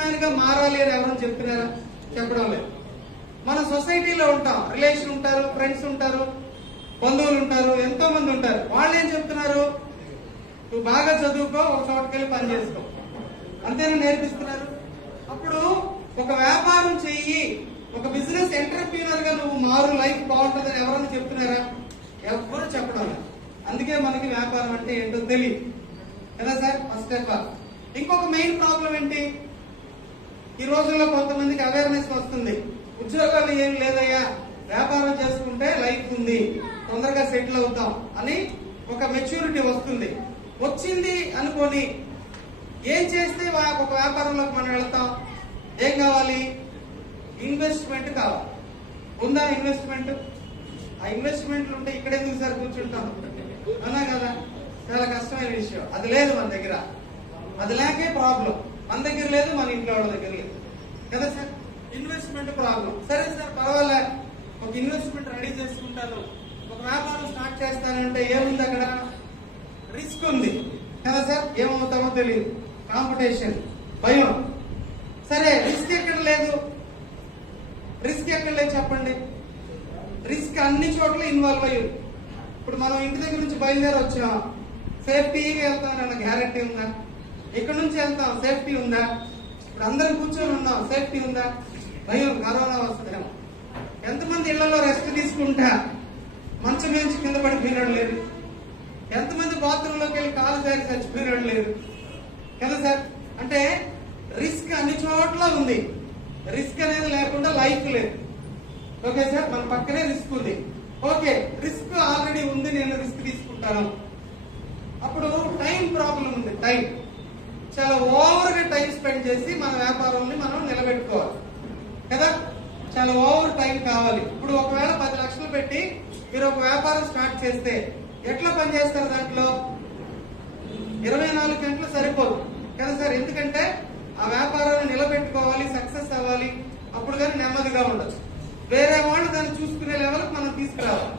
Man గా మారాలి అని ఎవరైనా చెప్తున్నారా? చెప్పడం లేదు. మన సొసైటీలో ఉంటాం, రిలేషన్ ఉంటారు, ఫ్రెండ్స్ ఉంటారు, బంధువులు ఉంటారు, ఎంతో మంది ఉంటారు. వాళ్ళు ఏం చెప్తున్నారు? నువ్వు బాగా చదువుకో, ఒక చోటకెళ్ళి పని చేసుకో, అంతేనా నేర్పిస్తున్నారు. అప్పుడు ఒక వ్యాపారం చెయ్యి, ఒక బిజినెస్ ఎంటర్ప్రీనర్ గా నువ్వు మారు, లైఫ్ బాగుంటుందని ఎవరైనా చెప్తున్నారా? ఎవరు చెప్పడం లేదు. అందుకే మనకి వ్యాపారం అంటే ఏంటో తెలియదు కదా సార్. ఫస్ట్ ఆఫ్ ఆల్ ఇంకొక మెయిన్ ప్రాబ్లం ఏంటి, ఈ రోజుల్లో కొంతమందికి అవేర్నెస్ వస్తుంది, ఉద్యోగాలు ఏం లేదయ్యా, వ్యాపారం చేసుకుంటే లైఫ్ ఉంది, తొందరగా సెటిల్ అవుతాం అని ఒక మెచ్యూరిటీ వస్తుంది. వచ్చింది అనుకోని ఏం చేస్తే ఒక వ్యాపారంలోకి మనం వెళ్తాం? ఏం కావాలి? ఇన్వెస్ట్మెంట్ కావాలి. ఉందా ఇన్వెస్ట్మెంట్? ఆ ఇన్వెస్ట్మెంట్లు ఉంటే ఇక్కడ ఎందుకు సార్ కూర్చుంటాం? అన్నా కదా, చాలా కష్టమైన విషయం. అది లేదు మన దగ్గర, అది లేకే ప్రాబ్లం. మన దగ్గర లేదు, మన ఇంట్లో వాళ్ళ దగ్గర లేదు కదా సార్. Investment problem. సరే సార్ పర్వాలే, ఒక ఇన్వెస్ట్మెంట్ రెడీ చేసుకుంటాను, ఒక వ్యాపారం స్టార్ట్ చేస్తానంటే ఏముంది అక్కడ? రిస్క్ ఉంది కదా సార్. ఏమవుతామో తెలియదు, కాంపిటీషన్, భయం. సరే రిస్క్ ఎక్కడ లేదు? రిస్క్ ఎక్కడ లేదు చెప్పండి? రిస్క్ అన్ని చోట్ల ఇన్వాల్వ్ అయ్యి. ఇప్పుడు మనం ఇంటి దగ్గర నుంచి బయలుదేరి వచ్చాం, సేఫ్టీగా వెళ్తామన్న గ్యారెంటీ ఉందా? ఇక్కడ నుంచి వెళ్తాం, సేఫ్టీ ఉందా? ఇప్పుడు అందరం కూర్చొని ఉన్నాం, సేఫ్టీ ఉందా? భయం, కరోనా వస్తుందేమో. ఎంతమంది ఇళ్లలో రెస్ట్ తీసుకుంటా మంచం నుంచి కింద పడిపోయినాడు లేదు? ఎంతమంది బాత్రూంలోకి వెళ్ళి కాలు జారి చచ్చిపోయినాడు లేదు కదా సార్. అంటే రిస్క్ అన్ని చోట్ల ఉంది. రిస్క్ అనేది లేకుండా లైఫ్ లేదు. ఓకే సార్, మన పక్కనే రిస్క్ ఉంది. ఓకే, రిస్క్ ఆల్రెడీ ఉంది, నేను రిస్క్ తీసుకుంటాను. అప్పుడు టైం ప్రాబ్లం ఉంది. టైం చాలా ఓవర్ గా టైం స్పెండ్ చేసి మన వ్యాపారాన్ని మనం నిలబెట్టుకోవాలి కదా. చాలా ఓవర్ టైం కావాలి. ఇప్పుడు ఒకవేళ 10 లక్షలు పెట్టి మీరు ఒక వ్యాపారం స్టార్ట్ చేస్తే ఎట్లా పనిచేస్తారు? దాంట్లో 24 గంటలు సరిపోదు కదా సార్. ఎందుకంటే ఆ వ్యాపారాన్ని నిలబెట్టుకోవాలి, సక్సెస్ అవ్వాలి, అప్పుడు కానీ నెమ్మదిగా ఉండొచ్చు. వేరే వాళ్ళు దాన్ని చూసుకునే లెవెల్కి మనం తీసుకురావాలి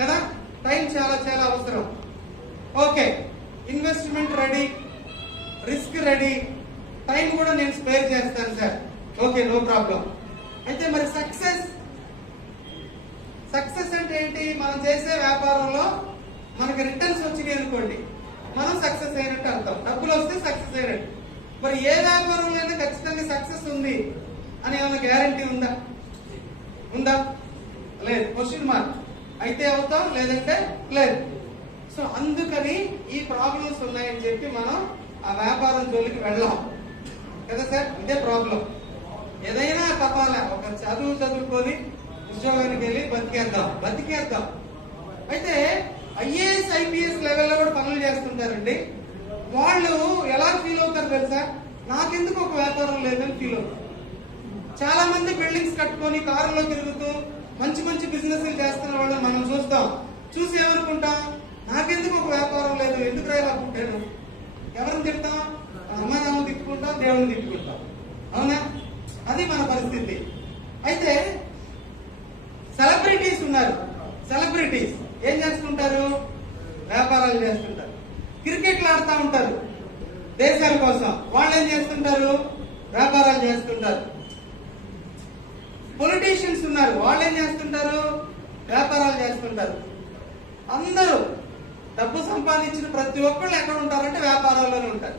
కదా. టైం చాలా చాలా అవసరం. Okay, investment ready, risk ready, time కూడా నేను స్పేర్ చేస్తాను సార్. Okay, no problem. అయితే మరి సక్సెస్ అంటే ఏంటి? మనం చేసే వ్యాపారంలో మనకి రిటర్న్స్ వచ్చినాయి అనుకోండి, మనం సక్సెస్ అయినట్టు అర్థం. డబ్బులు వస్తే సక్సెస్ అయినట్టు. మరి ఏ వ్యాపారంలో అయినా ఖచ్చితంగా సక్సెస్ ఉంది అని ఏమైనా గ్యారంటీ ఉందా? లేదు. Question mark. అయితే అవుతాం, లేదంటే లేదు. సో అందుకని ఈ ప్రాబ్లమ్స్ ఉన్నాయని చెప్పి మనం ఆ వ్యాపారం జోలికి వెళ్ళాం కదా సార్. ఇదే ప్రాబ్లం. ఏదైనా తప్పాలా, ఒక చదువుకొని ఉద్యోగానికి వెళ్ళి బతికేద్దాం. అయితే ఐఏఎస్ ఐపీఎస్ లెవెల్లో కూడా పనులు చేస్తుంటారండి. వాళ్ళు ఎలా ఫీల్ అవుతారు తెలుసా? నాకెందుకు ఒక వ్యాపారం లేదని ఫీల్ అవుతారు. చాలా మంది బిల్డింగ్స్ కట్టుకొని కారులో తిరుగుతూ మంచి మంచి బిజినెస్ చేస్తున్న వాళ్ళని మనం చూసి ఏమనుకుంటాం? నాకెందుకు ఒక వ్యాపారం లేదు, ఎందుకు రా పుట్టాను? ఎవరిని తిడతాం? అమ్మ నాన్న తిట్టుకుంటాం, దేవుని తిట్టుకుంటాం. అవునా? అది మన పరిస్థితి. అయితే సెలబ్రిటీస్ ఉన్నారు. సెలబ్రిటీస్ ఏం చేస్తుంటారు? వ్యాపారాలు చేస్తుంటారు. క్రికెట్లు ఆడుతూ ఉంటారు దేశాల కోసం. వాళ్ళు ఏం చేస్తుంటారు? వ్యాపారాలు చేస్తుంటారు. పొలిటీషియన్స్ ఉన్నారు. వాళ్ళు ఏం చేస్తుంటారు? వ్యాపారాలు చేస్తుంటారు. అందరూ డబ్బు సంపాదించిన ప్రతి ఒక్కళ్ళు ఎక్కడ ఉంటారంటే వ్యాపారాల్లోనే ఉంటారు.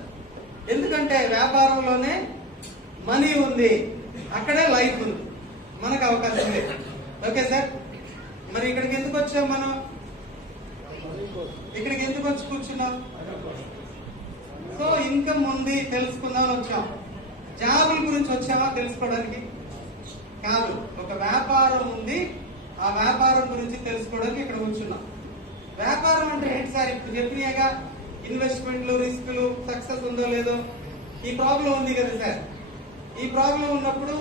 ఎందుకంటే వ్యాపారంలోనే మనీ ఉంది, అక్కడే లైఫ్ ఉంది, మనకు అవకాశం లేదు. ఓకే సార్, మరి ఇక్కడికి ఎందుకు వచ్చాం? మనం ఇక్కడికి ఎందుకు వచ్చి కూర్చున్నాం? సో ఇన్కమ్ ఉంది తెలుసుకుందాం వచ్చాం. జాబుల గురించి వచ్చామా తెలుసుకోవడానికి? కాదు. ఒక వ్యాపారం ఉంది, ఆ వ్యాపారం గురించి తెలుసుకోవడానికి ఇక్కడ కూర్చున్నాం. వ్యాపారం అంటే ఏంటి సార్? ఇప్పుడు చెప్పినాగా, ఇన్వెస్ట్మెంట్లు, రిస్కులు, సక్సెస్ ఉందో లేదో, ఈ ప్రాబ్లం ఉంది కదా సార్. ఈ ప్రాబ్లం ఉన్నప్పుడు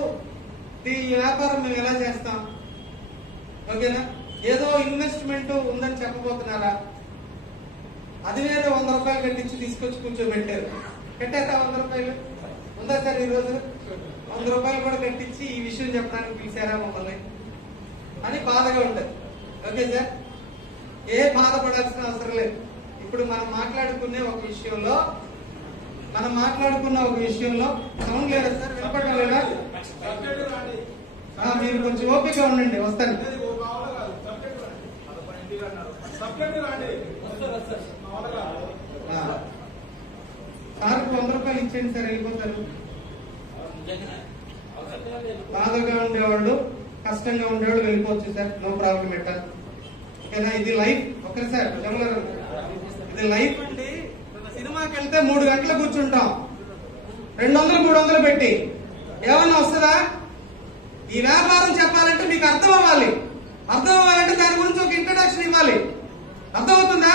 ఈ వ్యాపారం మేము ఎలా చేస్తాం? ఓకేనా? ఏదో ఇన్వెస్ట్మెంట్ ఉందని చెప్పబోతున్నారా? అది వేరే 100 రూపాయలు కట్టించి తీసుకొచ్చి కూర్చోబెట్టారు. కట్టారా 100 రూపాయలు? ఉందా సార్ ఈరోజు? 100 రూపాయలు కూడా కట్టించి ఈ విషయం చెప్పడానికి పిలిచారా మమ్మల్ని అని బాధగా ఉంటుంది. ఓకే సార్, ఏ బాధపడాల్సిన అవసరం లేదు. ఇప్పుడు మనం మాట్లాడుకునే ఒక విషయంలో మనం మాట్లాడుకున్న ఒక విషయంలో సౌండ్ లేదా సార్, వినపడడం లేదా? మీరు కొంచెం ఓపిక ఉండండి, వస్తాను. సార్కి 100 రూపాయలు ఇచ్చేయండి సార్, వెళ్ళిపోతారు. బాధగా ఉండేవాళ్ళు, కష్టంగా ఉండేవాళ్ళు వెళ్ళిపోవచ్చు సార్, నో ప్రాబ్లం ఎట్టారు. ఓకేనా? ఇది లైఫ్. ఒకరి సార్ జమలర్, ఇది లైఫ్ అండి. సినిమాకి వెళ్తే 3 గంటలు కూర్చుంటాం, 200 300 పెట్టి ఏమన్నా వస్తుందా? ఈ వ్యాపారం చెప్పాలంటే మీకు అర్థం అవ్వాలి. అర్థం అవ్వాలంటే దాని గురించి ఒక ఇంట్రడక్షన్ ఇవ్వాలి. అర్థమవుతుందా?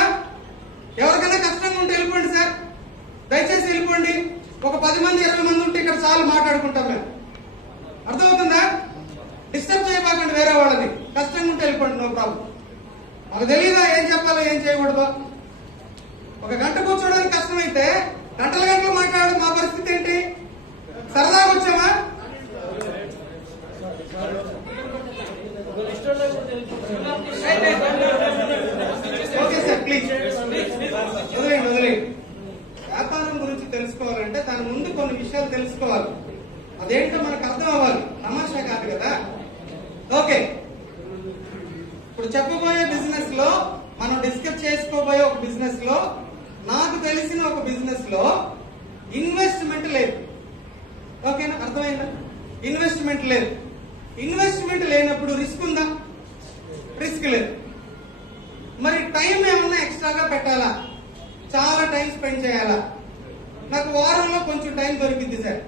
ఎవరికైనా కష్టంగా ఉంటే వెళ్ళిపోండి సార్, దయచేసి వెళ్ళిపోండి. ఒక 10 మంది 20 మంది ఉంటే ఇక్కడ చాలు మాట్లాడుకుంటాం మేము. అర్థమవుతుందా? డిస్టర్బ్ చేయబాకండి వేరే వాళ్ళని. కష్టంగా ఉంటే వెళ్ళిపోండి, నో ప్రాబ్లం. మాకు తెలియదా ఏం చెప్పాలో ఏం చేయకూడదు? ఒక గంట కూర్చోడానికి కష్టమైతే గంటల గంటలు మాట్లాడడం మా పరిస్థితి ఏంటి? సరదాగా వచ్చామా? ఓకే సార్, ప్లీజ్ వదిలేండి వదిలేండి. వ్యాపారం గురించి తెలుసుకోవాలంటే దాని ముందు కొన్ని విషయాలు తెలుసుకోవాలి. అదేంటో మనకు అర్థం అవ్వాలి, తమాషా కాదు కదా. ఓకే, ఇప్పుడు చెప్పబోయే బిజినెస్ లో, మనం డిస్కస్ చేసుకోబోయే ఒక బిజినెస్ లో, నాకు తెలిసిన ఒక బిజినెస్ లో ఇన్వెస్ట్మెంట్ లేదు. ఓకేనా? అర్థమైందా? ఇన్వెస్ట్మెంట్ లేదు. ఇన్వెస్ట్మెంట్ లేనప్పుడు రిస్క్ ఉందా? రిస్క్ లేదు. మరి టైం ఏమన్నా ఎక్స్ట్రాగా పెట్టాలా? చాలా టైం స్పెండ్ చేయాలా? నాకు వారంలో కొంచెం టైం దొరికింది సార్.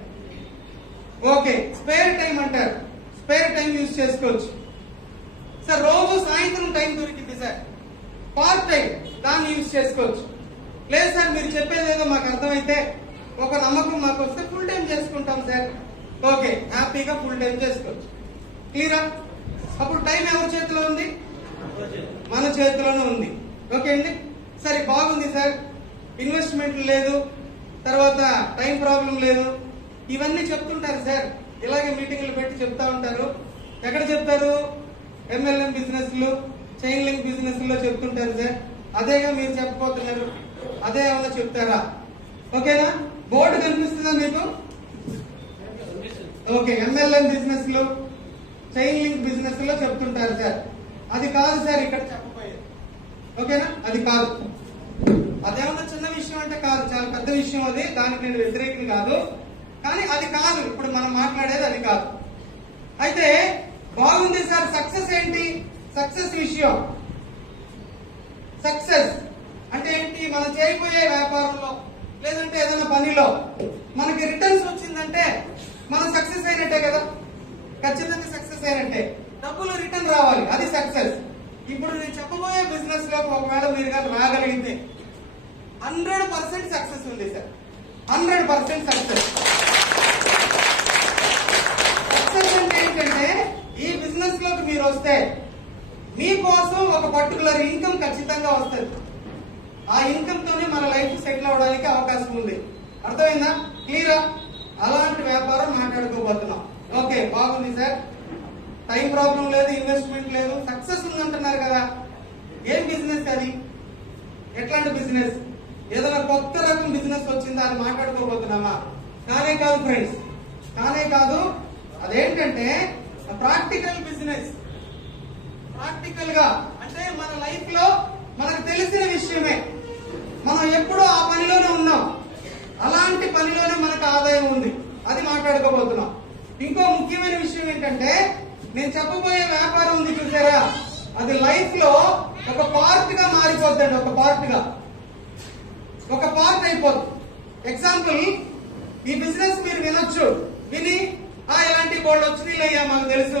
ఓకే, స్పేర్ టైం అంటారు, స్పేర్ టైం యూజ్ చేసుకోవచ్చు సార్. రోజు సాయంత్రం టైం దొరికింది సార్, పార్ట్ టైం, దాన్ని యూజ్ చేసుకోవచ్చు. లేదు సార్, మీరు చెప్పేది ఏదో మాకు అర్థమైతే, ఒక నమ్మకం మాకు వస్తే ఫుల్ టైం చేసుకుంటాం సార్. ఓకే, హ్యాపీగా ఫుల్ టైం చేసుకోవచ్చు. క్లియరా? అప్పుడు టైం ఎవరి చేతిలో ఉంది? మన చేతిలోనే ఉంది. ఓకే అండి, సరే బాగుంది సార్. ఇన్వెస్ట్మెంట్ లేదు, తర్వాత టైం ప్రాబ్లం లేదు, ఇవన్నీ చెప్తుంటారు సార్. ఇలాగే మీటింగ్లు పెట్టి చెప్తా ఉంటారు. ఎక్కడ చెప్తారు? MLM బిజినెస్లు, చైన్ లింక్ బిజినెస్ లో చెప్తుంటారు సార్. అదేగా మీరు చెప్పబోతున్నారు, అదే ఏమన్నా చెప్తారా? ఓకేనా? బోర్డు కనిపిస్తుందా మీకు? ఓకే, MLM బిజినెస్లు, చైన్ లింక్ బిజినెస్ లో చెప్తుంటారు సార్. అది కాదు సార్ ఇక్కడ చెప్పబోయేది. ఓకేనా? అది కాదు. అదేమన్నా చిన్న విషయం అంటే కాదు, చాలా పెద్ద విషయం అది. దానికి నేను వ్యతిరేకం కాదు, కానీ అది కాదు ఇప్పుడు మనం మాట్లాడేది, అది కాదు. అయితే బాగుంది సార్, సక్సెస్ ఏంటి? సక్సెస్ విషయం, సక్సెస్ అంటే ఏంటి? మనం చేయబోయే వ్యాపారంలో లేదంటే ఏదైనా పనిలో మనకి రిటర్న్స్ వచ్చిందంటే మనం సక్సెస్ అయినట్టే కదా. ఖచ్చితంగా సక్సెస్ అయినట్టే. డబ్బులు రిటర్న్ రావాలి, అది సక్సెస్. ఇప్పుడు నేను చెప్పబోయే బిజినెస్ లో ఒకవేళ మీరు కానీ రాగలిగితే 100% సక్సెస్ ఉంది సార్. 100% సక్సెస్. సక్సెస్ అంటే ఏంటంటే, ఈ బిజినెస్ లోకి మీరు వస్తే మీకోసం ఒక పర్టికులర్ ఇన్కమ్ ఖచ్చితంగా వస్తుంది. ఆ ఇన్కమ్ తోనే మన లైఫ్ సెటిల్ అవడానికి అవకాశం ఉంది. అర్థమైందా? క్లియరా? అలాంటి వ్యాపారం మాట్లాడుకోబోతున్నాం. ఓకే, బాగుంది సార్. టైం ప్రాబ్లం లేదు, ఇన్వెస్ట్మెంట్ లేదు, సక్సెస్ ఉందంటున్నారు కదా. ఏం బిజినెస్ అది? ఎట్లాంటి బిజినెస్? ఏదైనా కొత్త రకం బిజినెస్ వచ్చిందా అని మాట్లాడుకోబోతున్నామా? కానే కాదు ఫ్రెండ్స్, కానే కాదు. అదేంటంటే ప్రాక్టికల్ బిజినెస్. ప్రాక్టికల్ గా అంటే మన లైఫ్ లో మనకు తెలిసిన విషయమే, మనం ఎప్పుడూ ఆ పనిలోనే ఉన్నాం, అలాంటి పనిలోనే మనకు ఆదాయం ఉంది, అది మాట్లాడుకోబోతున్నాం. ఇంకో ముఖ్యమైన విషయం ఏంటంటే, నేను చెప్పబోయే వ్యాపారం ఉంది చూసారా, అది లైఫ్ లో ఒక పార్ట్ గా మారిపోద్దండి. ఒక పార్ట్ అయిపోద్ది. ఎగ్జాంపుల్, ఈ బిజినెస్ మీరు వినొచ్చు, విని ఇలాంటి బోర్డు వచ్చినాయ్యా మాకు తెలుసు,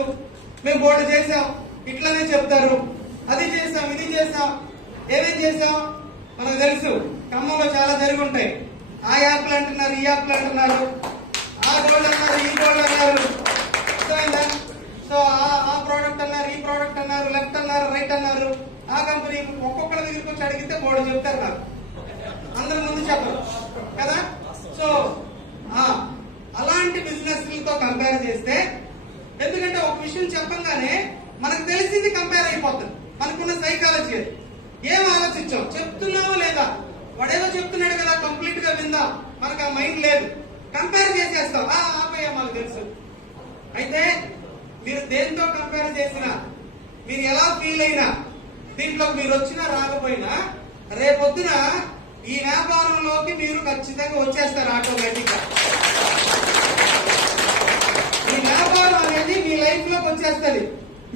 మేము బోర్డు చేసాం, ఇట్లనే చెప్తారు. అది చేసాం, ఇది చేసాం, ఏమేం చేసాం మనకు తెలుసు. ఖమ్మంలో చాలా జరిగి ఉంటాయి. ఆ యాప్లు అంటున్నారు, ఈ యాప్లు అంటున్నారు, ఆ గోల్డ్ అన్నారు, ఈ గోల్డ్ అన్నారు. అర్థమైందా? సో ఆ ప్రోడక్ట్ అన్నారు, ఈ ప్రోడక్ట్ అన్నారు, లెఫ్ట్ అన్నారు, రైట్ అన్నారు. ఆ కంపెనీ ఒక్కొక్కరి దగ్గరికి వచ్చి అడిగితే బోర్డు చెప్తారు, నాకు అందరి ముందు చెప్పరు కదా. సో అలాంటి బిజినెస్ తో కంపేర్ చేస్తే, ఎందుకంటే ఒక విషయం చెప్పంగానే మనకు తెలిసింది కంపేర్ అయిపోతుంది. మనకున్న సైకాలజీ అది. ఏం ఆలోచించాం, చెప్తున్నామో లేదా, వాడేదో చెప్తున్నాడు కదా, కంప్లీట్ గా విందాం, మనకు ఆ మైండ్ లేదు, కంపేర్ చేసేస్తాం. ఆపయ్యా మాకు తెలుసు. అయితే మీరు దేంతో కంపేర్ చేసినా, మీరు ఎలా ఫీల్ అయినా, దీంట్లో మీరు వచ్చినా రాకపోయినా రేపొద్దున ఈ వ్యాపారంలోకి మీరు ఖచ్చితంగా వచ్చేస్తారు ఆటోమేటిక్ గా. ఈ వ్యాపారం అనేది మీ లైఫ్ లోకి వచ్చేస్తుంది,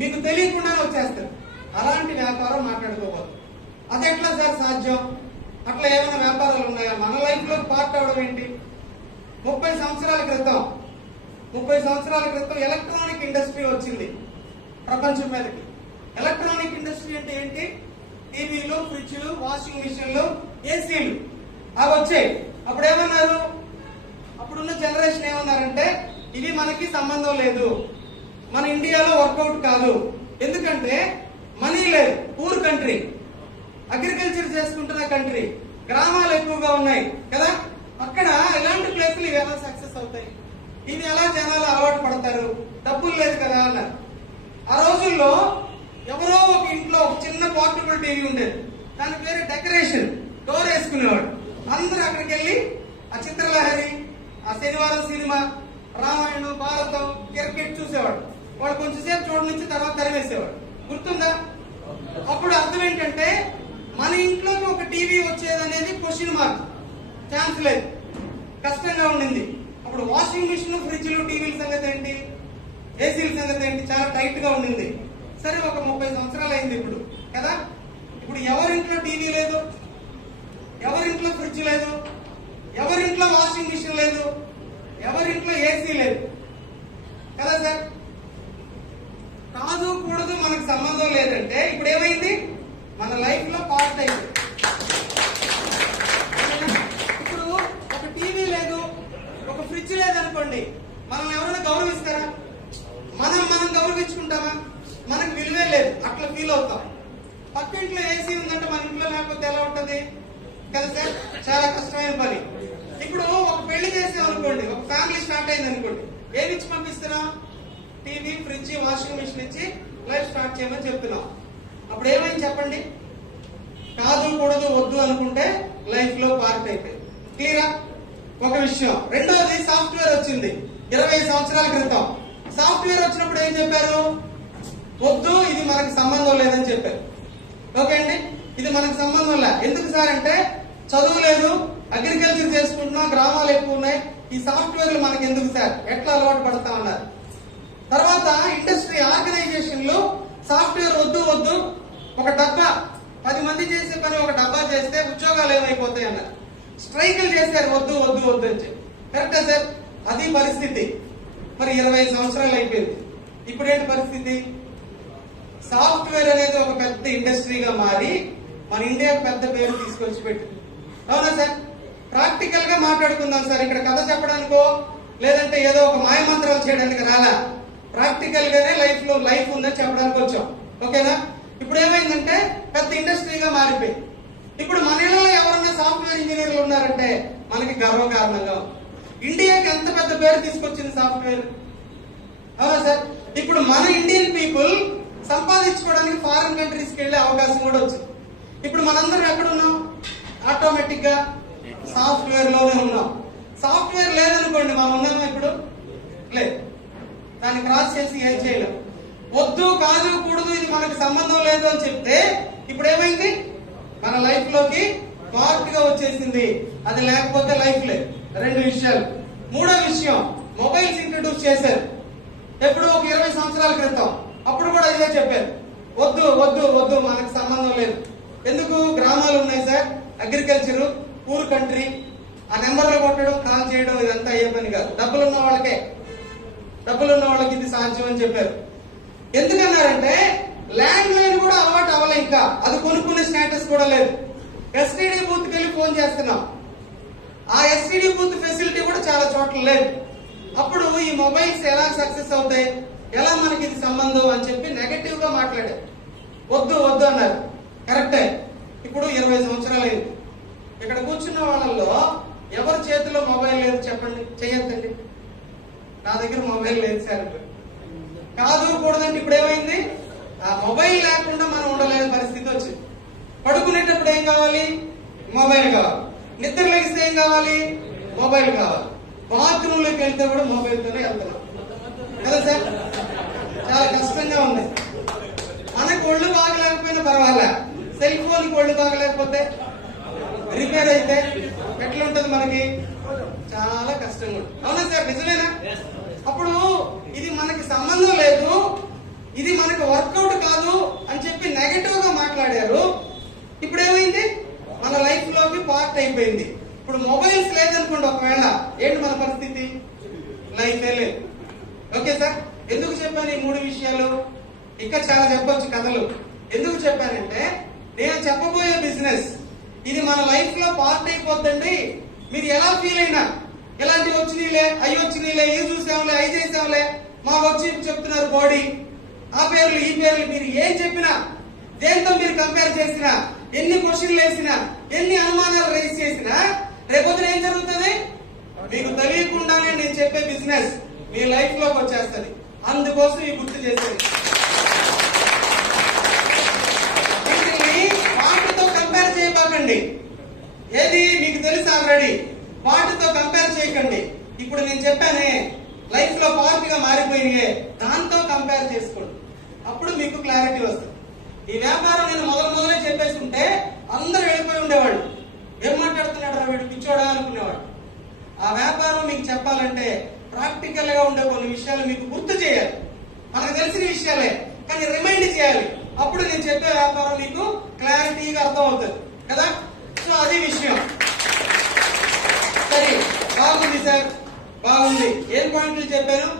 మీకు తెలియకుండా వచ్చేస్తుంది. అలాంటి వ్యాపారం మాట్లాడుకోవాలి. అది ఎట్లా సార్ సాధ్యం? అట్లా ఏమైనా వ్యాపారాలు ఉన్నాయా? మన లైఫ్ లో పార్ట్ అవడం ఏంటి? 30 సంవత్సరాల క్రితం ఎలక్ట్రానిక్ ఇండస్ట్రీ వచ్చింది ప్రపంచం మీదకి. ఎలక్ట్రానిక్ ఇండస్ట్రీ అంటే ఏంటి? టీవీలు, ఫ్రిడ్జ్లు, వాషింగ్ మిషన్లు, ఏసీలు అవి వచ్చాయి. అప్పుడు ఏమన్నారు? అప్పుడున్న జనరేషన్ ఏమన్నారంటే ఇవి మనకి సంబంధం లేదు, మన ఇండియాలో వర్కౌట్ కాదు. ఎందుకంటే మనీ లేదు, పూర్ కంట్రీ, అగ్రికల్చర్ చేసుకుంటున్న కంట్రీ, గ్రామాలు ఎక్కువగా ఉన్నాయి కదా. అక్కడ ఇలాంటి ప్లేసులు ఇవి ఎలా సక్సెస్ అవుతాయి, ఇవి ఎలా జనాలు అలవాటు పడతారు, డబ్బులు లేదు కదా అన్నారు. ఆ రోజుల్లో ఎవరో ఒక ఇంట్లో ఒక చిన్న పోర్టబుల్ టీవీ ఉండేది, దాని పేరు డెకరేషన్, డోర్ వేసుకునేవాడు. అందరూ అక్కడికి వెళ్ళి ఆ చిత్రలహరి, ఆ శనివారం సినిమా, రామాయణం, భారతం, క్రికెట్ చూసేవాడు. వాడు కొంచెం సేపు చూడనిచ్చి తర్వాత తరివేసేవాడు. గుర్తుందా? అప్పుడు అర్థం ఏంటంటే మన ఇంట్లోకి ఒక టీవీ వచ్చేదనేది క్వశ్చన్ మార్క్, ఛాన్స్ లేదు, కష్టంగా ఉండింది. అప్పుడు వాషింగ్ మిషన్, ఫ్రిడ్జ్లు, టీవీల సంగతి ఏంటి, ఏసీల సంగతి ఏంటి, చాలా టైట్ గా ఉండింది. సరే, ఒక 30 సంవత్సరాలు అయింది ఇప్పుడు కదా. ఇప్పుడు ఎవరింట్లో టీవీ లేదు, ఎవరింట్లో ఫ్రిడ్జ్ లేదు, ఎవరింట్లో వాషింగ్ మిషన్ లేదు, ఎవరింట్లో ఏసీ లేదు కదా సార్. కాదు కూడదు మనకు సంబంధం లేదంటే ఇప్పుడు ఏమైంది? మన లైఫ్ లో పార్ట్ అయింది. ఇప్పుడు ఒక టీవీ లేదు, ఒక ఫ్రిడ్జ్ లేదనుకోండి, మనల్ని ఎవరైనా గౌరవిస్తారా? మనం గౌరవించుకుంటామా? మనకు విలువే లేదు, అట్లా ఫీల్ అవుతాం. పక్కింట్లో ఏసీ ఉందంటే మన ఇంట్లో లేకపోతే ఎలా ఉంటది కదా సార్. చాలా కష్టమైన పని. ఇప్పుడు ఒక పెళ్లి చేసాం అనుకోండి, ఒక ఫ్యామిలీ స్టార్ట్ అయింది అనుకోండి, ఏమి ఇచ్చి పంపిస్తున్నాం? టీవీ, ఫ్రిడ్జ్, వాషింగ్ మిషన్ ఇచ్చి లైఫ్ స్టార్ట్ చేయమని చెప్తున్నాం. అప్పుడు ఏమైంది చెప్పండి? కాదు కూడదు వద్దు అనుకుంటే లైఫ్ లో పార్ట్ అయిపోయింది. క్లియరా? ఒక విషయం. రెండోది, సాఫ్ట్వేర్ వచ్చింది 20 సంవత్సరాల క్రితం. సాఫ్ట్వేర్ వచ్చినప్పుడు ఏం చెప్పారు? వద్దు, ఇది మనకు సంబంధం లేదని చెప్పారు. ఓకే అండి, ఇది మనకు సంబంధం లే. ఎందుకు సార్ అంటే చదువు లేదు, అగ్రికల్చర్ చేసుకుంటున్నాం, గ్రామాలు ఎక్కువ ఉన్నాయి, ఈ సాఫ్ట్వేర్లు మనకి ఎందుకు సార్, ఎట్లా అలవాటు పడతా ఉన్నారు. తర్వాత ఇండస్ట్రీ ఆర్గనైజేషన్లు సాఫ్ట్వేర్ వద్దు వద్దు, ఒక డబ్బా 10 మంది చేసే పని ఒక డబ్బా చేస్తే ఉద్యోగాలు ఏమైపోతాయి అన్నారు. స్ట్రైకులు చేశారు వద్దు వద్దు వద్దు అని చెప్పి. కరెక్టా సార్? అది పరిస్థితి. మరి 20 సంవత్సరాలు అయిపోయింది. ఇప్పుడు ఏంటి పరిస్థితి? సాఫ్ట్వేర్ అనేది ఒక పెద్ద ఇండస్ట్రీగా మారి మన ఇండియాకు పెద్ద పేరు తీసుకొచ్చి పెట్టింది. అవునా సార్? ప్రాక్టికల్ గా మాట్లాడుకుందాం సార్. ఇక్కడ కథ చెప్పడానికో లేదంటే ఏదో ఒక మాయమంత్రాలు చేయడానికి రాలా, ప్రాక్టికల్ గానే లైఫ్ ఉందని చెప్పడానికి వచ్చాం. ఓకేనా? ఇప్పుడు ఏమైందంటే పెద్ద ఇండస్ట్రీగా మారిపోయింది. ఇప్పుడు మన ఇళ్లలో ఎవరన్నా సాఫ్ట్వేర్ ఇంజనీర్లు ఉన్నారంటే మనకి గర్వకారణంగా ఉంది. ఇండియాకి ఎంత పెద్ద పేరు తీసుకొచ్చింది సాఫ్ట్వేర్. అవునా సార్? ఇప్పుడు మన ఇండియన్ పీపుల్ సంపాదించుకోవడానికి ఫారిన్ కంట్రీస్ కి వెళ్లే అవకాశం కూడా వచ్చింది. ఇప్పుడు మనందరం ఎక్కడున్నాం? ఆటోమేటిక్ గా సాఫ్ట్వేర్ లోనే ఉన్నాం. సాఫ్ట్వేర్ లేదనుకోండి, మనం ఉన్నామా? ఇప్పుడు లేదు. దాన్ని క్రాస్ చేసి ఏం చేయలేం. వద్దు, కాదు, కూడదు, ఇది మనకు సంబంధం లేదు అని చెప్తే ఇప్పుడు ఏమైంది? మన లైఫ్ లోకి పార్ట్ గా వచ్చేసింది. అది లేకపోతే లైఫ్ లేదు. 2 విషయాలు. మూడో విషయం, మొబైల్స్ ఇంట్రడ్యూస్ చేశారు ఎప్పుడు? ఒక 20 సంవత్సరాల క్రితం. అప్పుడు కూడా ఇదే చెప్పారు, వద్దు వద్దు వద్దు, మనకు సంబంధం లేదు. ఎందుకు? గ్రామాలు ఉన్నాయి సార్, అగ్రికల్చర్, పూర్ కంట్రీ, ఆ నెంబర్లు కొట్టడం, కాల్ చేయడం ఇదంతా అయ్యే పని కాదు. డబ్బులున్న వాళ్ళకి ఇది సాధ్యం అని చెప్పారు. ఎందుకన్నారంటే ల్యాండ్ లైన్ కూడా అలవాటు అవ్వలే, ఇంకా అది కొనుక్కునే స్టేటస్ కూడా లేదు. ఎస్టీడీ బూత్ వెళ్ళి ఫోన్ చేస్తున్నాం, ఆ ఎస్టీడీ బూత్ ఫెసిలిటీ కూడా చాలా చోట్ల లేదు. అప్పుడు ఈ మొబైల్స్ ఎలా సక్సెస్ అవుతాయి, ఎలా మనకి ఇది సంబంధం అని చెప్పి నెగటివ్ గా మాట్లాడారు. వద్దు వద్దు అన్నారు. కరెక్టే. ఇప్పుడు 20 సంవత్సరాలు అయింది. ఇక్కడ కూర్చున్న వాళ్ళల్లో ఎవరి చేతిలో మొబైల్ లేదు చెప్పండి, చెయ్యొద్దండి. నా దగ్గర మొబైల్ లేదు సార్. కాదు కూడదంటే ఇప్పుడు ఏమైంది? ఆ మొబైల్ లేకుండా మనం ఉండలేని పరిస్థితి వచ్చింది. పడుకునేటప్పుడు ఏం కావాలి? మొబైల్ కావాలి. నిద్ర లెగిస్తే ఏం కావాలి? మొబైల్ కావాలి. బాత్రూమ్ లోకి వెళ్తే కూడా మొబైల్ తోనే వెళ్తున్నాం కదా సార్. చాలా కష్టంగా ఉంది. మనకు ఒళ్ళు బాగలేకపోయినా పర్వాలే, సెల్ ఫోన్ కి ఒళ్ళు బాగలేకపోతే రిపేర్ అయితే ఎట్లుంటది మనకి? చాలా కష్టంగా ఉంటుంది. అవునా సార్? నిజమేనా? అప్పుడు ఇది మనకి సంబంధం లేదు, ఇది మనకి వర్కౌట్ కాదు అని చెప్పి నెగటివ్ గా మాట్లాడారు. ఇప్పుడు ఏమైంది? మన లైఫ్ లోకి పార్ట్ అయిపోయింది. ఇప్పుడు మొబైల్స్ లేదనుకోండి, ఒకవేళ ఏంటి మన పరిస్థితి? లైఫ్ లేదు. ఓకే సార్, ఎందుకు చెప్పాను ఈ 3 విషయాలు? ఇంకా చాలా చెప్పొచ్చు కథలు. ఎందుకు చెప్పానంటే, నేను చెప్పబోయే బిజినెస్ ఇది మన లైఫ్ లో పార్ట్ అయిపోద్దండి. మీరు ఎలా ఫీల్ అయినా, ఇలాంటివి వచ్చినీలే, అవి వచ్చినీలే, ఇవి చూసాంలే, అవి చేసాంలే, మాకు వచ్చి చెప్తున్నారు బాడీ, ఆ పేర్లు ఈ పేర్లు, మీరు ఏం చెప్పినా, దేంతో మీరు కంపేర్ చేసినా, ఎన్ని క్వశ్చన్లు వేసినా, ఎన్ని అనుమానాలు రైజ్ చేసినా, రేపొద్దున ఏం జరుగుతుంది? మీకు తెలియకుండానే నేను చెప్పే బిజినెస్ మీ లైఫ్ లోకి వచ్చేస్తుంది. అందుకోసం ఈ గుర్తు చేసేది. వాటితో కంపేర్ చేయబాకండి. ఏది మీకు తెలుసు ఆల్రెడీ, వాటితో కంపేర్ చేయకండి. ఇప్పుడు నేను చెప్పానే లైఫ్ లో పార్ట్ గా మారిపోయినాయే, దాంతో కంపేర్ చేసుకోండి. అప్పుడు మీకు క్లారిటీ వస్తుంది. ఈ వ్యాపారం నేను మొదలే చెప్పేసుకుంటే అందరూ వెళ్ళిపోయి ఉండేవాళ్ళు. ఏం మాట్లాడుతున్నాడు వీడు, పిచ్చోడా అనుకునేవాడు. ఆ వ్యాపారం మీకు చెప్పాలంటే ప్రాక్టికల్ గా ఉండే కొన్ని విషయాలు మీకు గుర్తు చేయాలి. మనకు తెలిసిన విషయాలే, కానీ రిమైండ్ చేయాలి. అప్పుడు నేను చెప్పే వ్యాపారం మీకు క్లారిటీగా అర్థం అవుతుంది కదా. సో అది విషయం. సరే, బాగుంది సార్, బాగుంది. ఏం పాయింట్లు చెప్పాను?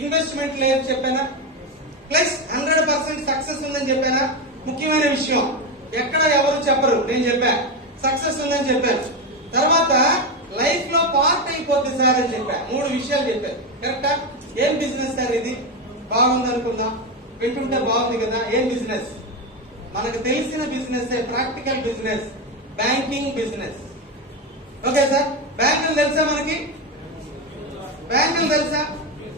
ఇన్వెస్ట్మెంట్ లేదు చెప్పానా? ప్లస్ 100% సక్సెస్ ఉందని చెప్పానా? ముఖ్యమైన విషయం, ఎక్కడ ఎవరు చెప్పరు, నేను చెప్పా. సక్సెస్ ఉందని చెప్పాను. తర్వాత లైఫ్ లో పార్ట్ అయిపోద్ది సార్ అని చెప్పా. 3 విషయాలు చెప్పాను. కరెక్టా? ఏం బిజినెస్ సార్ ఇది? బాగుంది అనుకుందాం, వింటుంటే బాగుంది కదా. ఏం బిజినెస్? మనకు తెలిసిన business, practical business, banking business. Okay sir, బ్యాంకులు తెలుసా మనకి? బ్యాంకులు తెలుసా?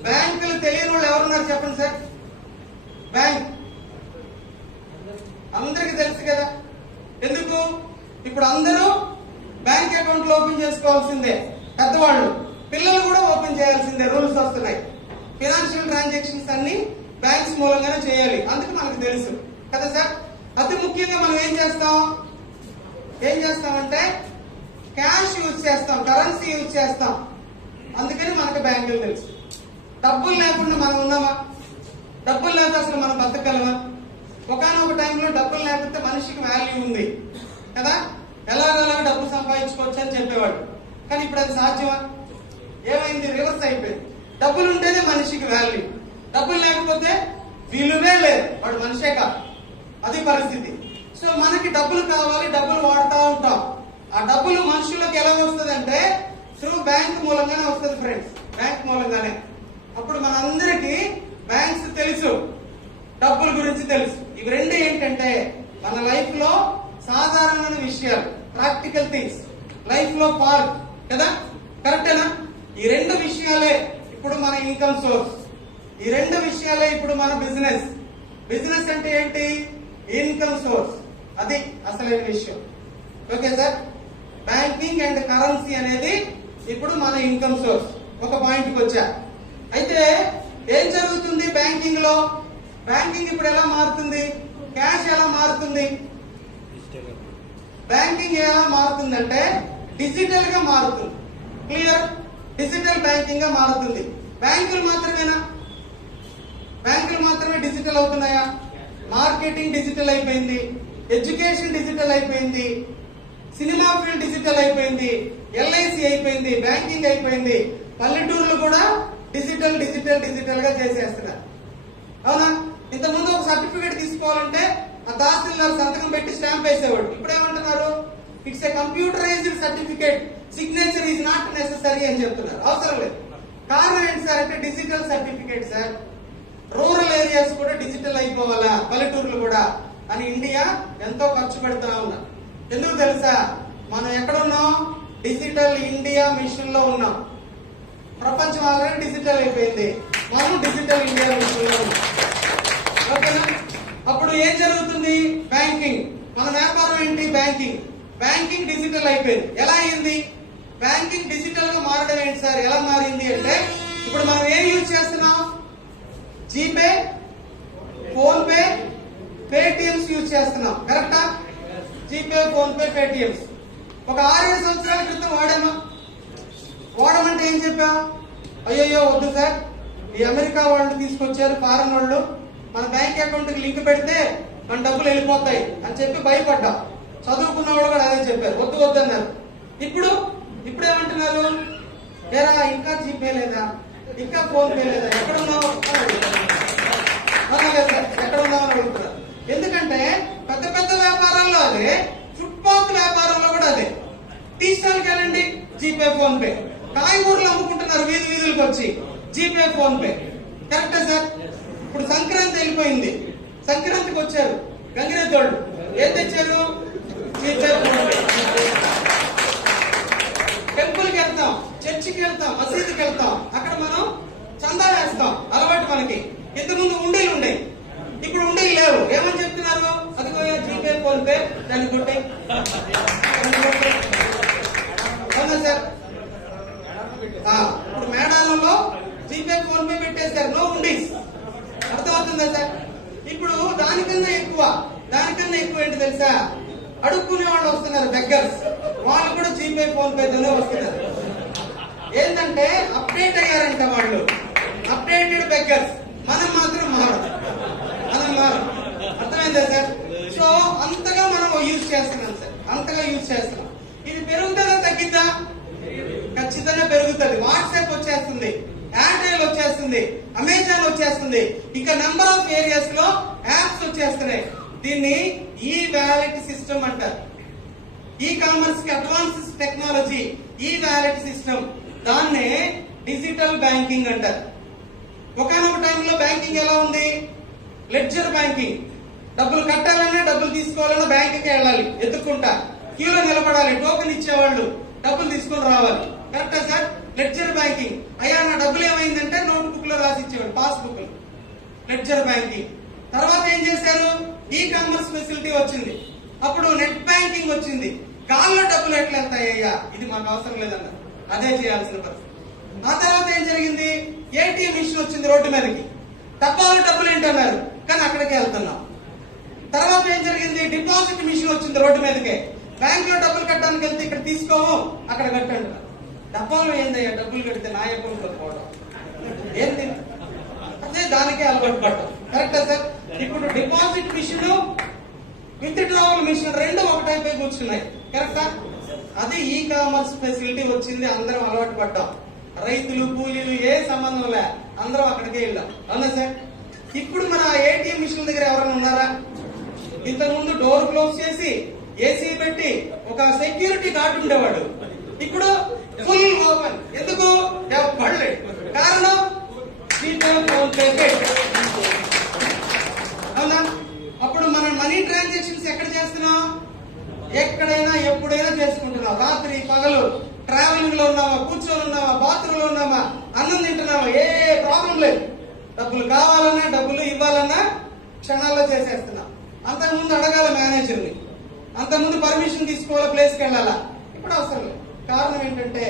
బ్యాంకులు తెలియని వాళ్ళు ఎవరున్నారు చెప్పండి సార్? బ్యాంక్ అందరికి తెలుసు కదా. ఎందుకు? ఇప్పుడు అందరూ బ్యాంక్ అకౌంట్లు ఓపెన్ చేసుకోవాల్సిందే. పెద్దవాళ్ళు, పిల్లలు కూడా ఓపెన్ చేయాల్సిందే. రూల్స్ వస్తున్నాయి. ఫైనాన్షియల్ ట్రాన్సాక్షన్స్ అన్ని బ్యాంక్స్ మూలంగానే చేయాలి. అందుకు మనకు తెలుసు కదా సార్. అతి ముఖ్యంగా మనం ఏం చేస్తామంటే క్యాష్ యూజ్ చేస్తాం, కరెన్సీ యూజ్ చేస్తాం. అందుకని మనకు బ్యాంకులు తెలుసు. డబ్బులు లేకుండా మనం ఉన్నామా? డబ్బులు లేకపోతే అసలు మనం బతకగలమా? ఒకనొక టైంలో డబ్బులు లేకపోతే మనిషికి వాల్యూ ఉంది కదా. ఎలాగలా డబ్బు సంపాదించుకోవచ్చు అని చెప్పేవాడు. కానీ ఇప్పుడు అది సాధ్యమా? ఏమైంది? రివర్స్ అయిపోయింది. డబ్బులు ఉంటేనే మనిషికి వాల్యూ, డబ్బులు లేకపోతే విలువే లేదు, వాడు మనిషే కాదు. అది పరిస్థితి. సో మనకి డబ్బులు కావాలి, డబ్బులు వాడుతూ ఉంటాం. ఆ డబ్బులు మనుషులకు ఎలా వస్తుంది అంటే త్రూ బ్యాంక్ మూలంగానే వస్తుంది ఫ్రెండ్స్, బ్యాంక్ మూలంగానే. అప్పుడు మనందరికీ బ్యాంక్స్ తెలుసు, డబ్బుల గురించి తెలుసు. ఇవి రెండు ఏంటంటే మన లైఫ్ లో సాధారణమైన విషయాలు, ప్రాక్టికల్ థింగ్స్, లైఫ్ లో పార్ట్ కదా. కరెక్టేనా? ఈ 2 విషయాలే ఇప్పుడు మన ఇన్కమ్ సోర్స్. ఈ 2 విషయాలే ఇప్పుడు మన బిజినెస్. బిజినెస్ అంటే ఏంటి? Income source. అది అసలైన విషయం. Okay sir, banking and currency అనేది ఇప్పుడు మన ఇన్కమ్ సోర్స్. ఒక పాయింట్ కి వచ్చా. అయితే ఏం జరుగుతుంది బ్యాంకింగ్ లో? బ్యాంకింగ్ ఇప్పుడు ఎలా మారుతుంది? క్యాష్ ఎలా మారుతుంది? బ్యాంకింగ్ ఎలా మారుతుందంటే డిజిటల్ గా మారుతుంది. క్లియర్? డిజిటల్ బ్యాంకింగ్ గా మారుతుంది. బ్యాంకులు మాత్రమేనా? బ్యాంకులు మాత్రమే డిజిటల్ అవుతున్నాయా? మార్కెటింగ్ డిజిటల్ అయిపోయింది, ఎడ్యుకేషన్ డిజిటల్ అయిపోయింది, సినిమా ఫీల్డ్ డిజిటల్ అయిపోయింది, ఎల్ఐసి అయిపోయింది, బ్యాంకింగ్ అయిపోయింది. పల్లెటూర్లు కూడా డిజిటల్ డిజిటల్ డిజిటల్ గా చేసేస్తున్నారు. అవునా? ఇంతకుముందు ఒక సర్టిఫికేట్ తీసుకోవాలంటే ఆ తహసీల్దార్ సంతకం పెట్టి స్టాంప్ వేసేవాడు. ఇప్పుడు ఏమంటున్నారు? It's a computerized certificate, signature is not necessary అని చెప్తున్నారు. అవసరం లేదు. కారణం ఏంటి సార్ అంటే digital certificate sir. Rural areas కూడా డిజిటల్ అయిపోవాలా, పల్లెటూర్లు కూడా అని ఇండియా ఎంతో ఖర్చు పెడతా ఉన్నా. ఎందుకు తెలుసా? మనం ఎక్కడున్నాం? డిజిటల్ ఇండియా మిషన్ లో ఉన్నాం. ప్రపంచం ఆల్రెడీ డిజిటల్ అయిపోయింది, మనం డిజిటల్ ఇండియా మిషన్ లో ఉన్నాం. ఓకేనా? అప్పుడు ఏం జరుగుతుంది? బ్యాంకింగ్, మన వ్యాపారం ఏంటి? బ్యాంకింగ్. బ్యాంకింగ్ డిజిటల్ అయిపోయింది. ఎలా అయింది? బ్యాంకింగ్ డిజిటల్ గా మారడం ఏంటి సార్? ఎలా మారింది అంటే ఇప్పుడు మనం ఏం యూజ్ చేస్తున్నాం? జీపే, ఫోన్ పే, పేటిఎంస్ యూజ్ చేస్తున్నాం. కరెక్టా? జీపే, ఫోన్ పే, పేటిఎంస్ ఒక 6-7 సంవత్సరాల క్రితం వాడామా? వాడమంటే ఏం చెప్పాం? అయ్యో వద్దు సార్, ఈ అమెరికా వాళ్ళు తీసుకొచ్చారు, ఫారెన్ వాళ్ళు, మన బ్యాంక్ అకౌంట్ కి లింక్ పెడితే మన డబ్బులు వెళ్ళిపోతాయి అని చెప్పి భయపడ్డా. చదువుకున్న వాళ్ళు కూడా అదే చెప్పారు, వద్దు వద్దు అన్నారు. ఇప్పుడు ఏమంటున్నారు? ఏరా ఇంకా జీపే లేదా, ఇంకా ఫోన్ పే లేదా, ఎక్కడున్నావు ఎక్కడున్నావు అని అడుగుతున్నారు. ఎందుకంటే పెద్ద పెద్ద వ్యాపారాల్లో అదే, ఫుట్పాత్ వ్యాపారంలో కూడా అదే. టీ స్టాల్కి వెళ్ళండి, జీపే, ఫోన్ పే. కాయగూరలు అమ్ముకుంటున్నారు వీధులకు వచ్చి, జీపే, ఫోన్ పే. కరెక్టా సార్? ఇప్పుడు సంక్రాంతి వెళ్ళిపోయింది, సంక్రాంతికి వచ్చారు గంగిరెద్దోళ్ళు, ఏం తెచ్చారు? GPay, phone pay. టెంపుల్కి వెళ్తాం, చర్చికి వెళ్తాం, మసీదుకి వెళ్తాం, అక్కడ మనం చందా వేస్తాం, అలవాటు మనకి. ఇంతకుముందు ఉండేలు ఉండేవి, ఇప్పుడు ఉండేవి లేవు. ఏమని చెప్తున్నారు? అదిగో జీపే, ఫోన్ పే, దాన్ని కొట్టే. అవునా సార్? ఇప్పుడు మేడారంలో జీపే, ఫోన్ పే పెట్టేశారు, నో ఉండీస్. అర్థమవుతుందా సార్? ఇప్పుడు దానికన్నా ఎక్కువ ఏంటి తెలుసా? అడుక్కునే వాళ్ళు వస్తున్నారు, బెగ్గర్స్. వాళ్ళు కూడా జీపే, ఫోన్ పేతోనే వస్తున్నారు. ఏంటంటే అప్డేట్ అయ్యారంట వాళ్ళు, అప్డేటెడ్ బెగ్గర్స్. మనం మాత్రం మారం. అర్థమైందా సార్? సో అంతగా మనం యూజ్ చేస్తున్నాం సార్, అంతగా యూజ్ చేస్తున్నాం. ఇది పెరుగుతుందా తగ్గిద్దా? ఖచ్చితంగా పెరుగుతుంది. వాట్సాప్ వచ్చేస్తుంది, ఎయిర్టెల్ వచ్చేస్తుంది, అమెజాన్ వచ్చేస్తుంది, ఇంకా నెంబర్ ఆఫ్ ఏరియాస్ లో యాప్స్ వచ్చేస్తున్నాయి. దీన్ని ఈ వ్యాలెట్ సిస్టమ్ అంటారు. ఈ కామర్స్ కి అడ్వాన్స్ టెక్నాలజీ ఈ వ్యాలెట్ సిస్టమ్. దాన్నే డిజిటల్ బ్యాంకింగ్ అంటారు. ఒకనొక టైంలో బ్యాంకింగ్ ఎలా ఉంది? Ledger banking. డబ్బులు కట్టాలన్నా డబ్బులు తీసుకోవాలన్నా బ్యాంకుకి వెళ్ళాలి, ఎత్తుక్కుంటా క్యూలో నిలబడాలి, టోకెన్ ఇచ్చేవాళ్ళు, డబ్బులు తీసుకొని రావాలి. కరెక్టా సార్? Ledger banking. అయ్యా నా డబ్బులు ఏమైందంటే నోట్ బుక్ లో రాసి ఇచ్చేవాడు, పాస్ బుక్. Ledger banking. తర్వాత ఏం చేశారు? ఈ కామర్స్ ఫెసిలిటీ వచ్చింది, అప్పుడు నెట్ బ్యాంకింగ్ వచ్చింది. గాల్లో డబ్బులు ఎట్లా వెళ్తాయ్యా, ఇది మాకు అవసరం లేదన్న, అదే చేయాల్సిన పరిస్థితి. ఆ తర్వాత ఏం జరిగింది? ఏటీఎం మిషన్ వచ్చింది రోడ్డు మీదకి. డబ్బాలు డబ్బులు ఏంటన్నారు, కానీ అక్కడికే వెళ్తున్నాం. తర్వాత ఏం జరిగింది? డిపాజిట్ మిషన్ వచ్చింది రోడ్డు మీదకే. బ్యాంక్ లో డబ్బులు కట్టడానికి వెళ్తే ఇక్కడ తీసుకోము, అక్కడ కట్టండి. డబ్బాలు ఏందయ్యా, డబ్బులు కడితే నా అకౌంట్ లో పోవడం ఏంటి? అదే దానికే అలవాటు పడ్డాం. కరెక్టా సార్? ఇప్పుడు డిపాజిట్ మిషన్, విత్ డ్రావల్ మిషన్ రెండు ఒకటైపోయి కూర్చున్నాయి. కరెక్టా? అది ఈ కామర్స్ ఫెసిలిటీ వచ్చింది, అందరం అలవాటు పడ్డాం. రైతులు, కూలీలు ఏ సంబంధం లే, అందరం అక్కడికే వెళ్ళాం. అవునా సార్? ఇప్పుడు మన ఏటీఎం మిషన్ దగ్గర ఎవరైనా ఉన్నారా? ఇంతకుముందు డోర్ క్లోజ్ చేసి ఏసీ పెట్టి ఒక సెక్యూరిటీ గార్డ్ ఉండేవాడు. ఇప్పుడు ఫుల్ ఓపెన్. ఎందుకు? పడలేదు. కారణం జీపే, ఫోన్ పే. అవునా? అప్పుడు మనం మనీ ట్రాన్సాక్షన్స్ ఎక్కడ చేస్తున్నాం? ఎక్కడైనా ఎప్పుడైనా చేసుకుంటున్నాం. రాత్రి పగలు ట్రావెలింగ్ లో ఉన్నామా, కూర్చొని ఉన్నామా, బాత్రూమ్ లో ఉన్నామా, అన్నం తింటున్నామా, ఏ ప్రాబ్లం లేదు. డబ్బులు కావాలన్నా డబ్బులు ఇవ్వాలన్నా క్షణాల్లో చేసేస్తున్నాం. అంతకుముందు అడగాల మేనేజర్ని, అంతకుముందు పర్మిషన్ తీసుకోవాలా, ప్లేస్కి వెళ్ళాలా. ఇప్పుడు అవసరం లేదు. కారణం ఏంటంటే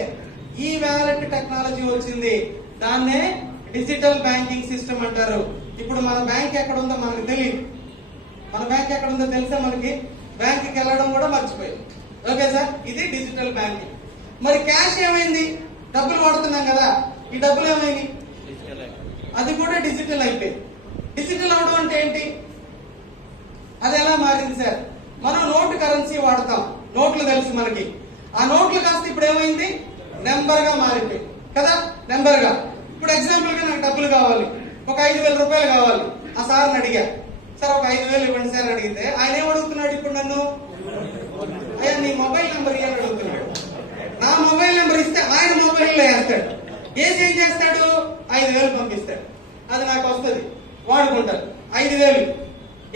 ఈ వ్యాలెట్ టెక్నాలజీ వచ్చింది. దాన్నే డిజిటల్ బ్యాంకింగ్ సిస్టమ్ అంటారు. ఇప్పుడు మన బ్యాంక్ ఎక్కడ ఉందో మనకు తెలియదు. మన బ్యాంక్ ఎక్కడ ఉందో తెలిసే మనకి బ్యాంక్కి వెళ్ళడం కూడా మర్చిపోయింది. Okay sir? ఇది డిజిటల్ బ్యాంకింగ్. మరి క్యాష్ ఏమైంది? డబ్బులు వాడుతున్నాం కదా, ఈ డబ్బులు ఏమైంది? అది కూడా డిజిటల్ అయిపోయింది. డిజిటల్ అవడం అంటే ఏంటి? అది ఎలా మారింది సార్? మనం నోటు కరెన్సీ వాడతాం, నోట్లు తెలుసు మనకి. ఆ నోట్లు కాస్త ఇప్పుడు ఏమైంది? నెంబర్ గా మారిపోయింది కదా, నెంబర్ గా. ఇప్పుడు ఎగ్జాంపుల్ గా నాకు డబ్బులు కావాలి, ఒక 5,000 రూపాయలు కావాలి. ఆ సార్ని అడిగా, సార్ ఒక 5,000 ఇవ్వండి సార్ అడిగితే ఆయన ఏం అడుగుతున్నాడు ఇప్పుడు నన్ను? అయ్యా నీ మొబైల్ నెంబర్ ఇవ్వని అడుగుతున్నాడు. నా మొబైల్ నెంబర్ ఇస్తే ఆయన మొబైల్లో వేస్తాడు. ఏం చేస్తాడు? 5,000 పంపిస్తాడు. అది నాకు వస్తుంది, వాడుకుంటారు. 5,000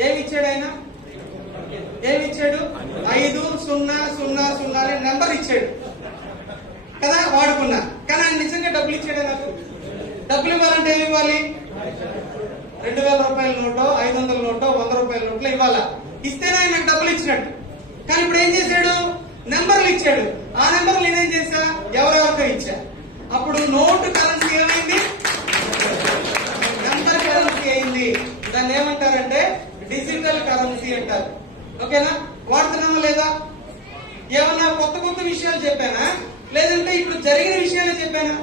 ఏమి ఇచ్చాడు ఆయన? ఏమి ఇచ్చాడు? 5000 అని నెంబర్ ఇచ్చాడు కదా, వాడుకున్నా. కానీ ఆయన నిజంగా డబ్బులు ఇచ్చాడే నాకు? డబ్బులు ఇవ్వాలంటే ఏమి ఇవ్వాలి? 2,000 రూపాయల నోటో, 500 నోటో, 100 రూపాయల నోట్లో ఇవ్వాలా. ఇస్తేనే ఆయన నాకు డబ్బులు ఇచ్చినట్టు. కానీ ఇప్పుడు ఏం చేశాడు? నెంబర్లు ఇచ్చాడు. ఆ నెంబర్లు నేనేం చేశా, ఎవరెవరికో ఇచ్చా. అప్పుడు నోటు కరెన్సీ ఏమైంది, నెంబర్ కరెన్సీ అయింది. దాన్ని ఏమంటారంటే డిజిటల్ కరెన్సీ అంటారు. ఓకేనా, వాడుతున్నామా లేదా? ఏమన్నా కొత్త కొత్త విషయాలు చెప్పానా, లేదంటే ఇప్పుడు జరిగిన విషయాలే చెప్పానా?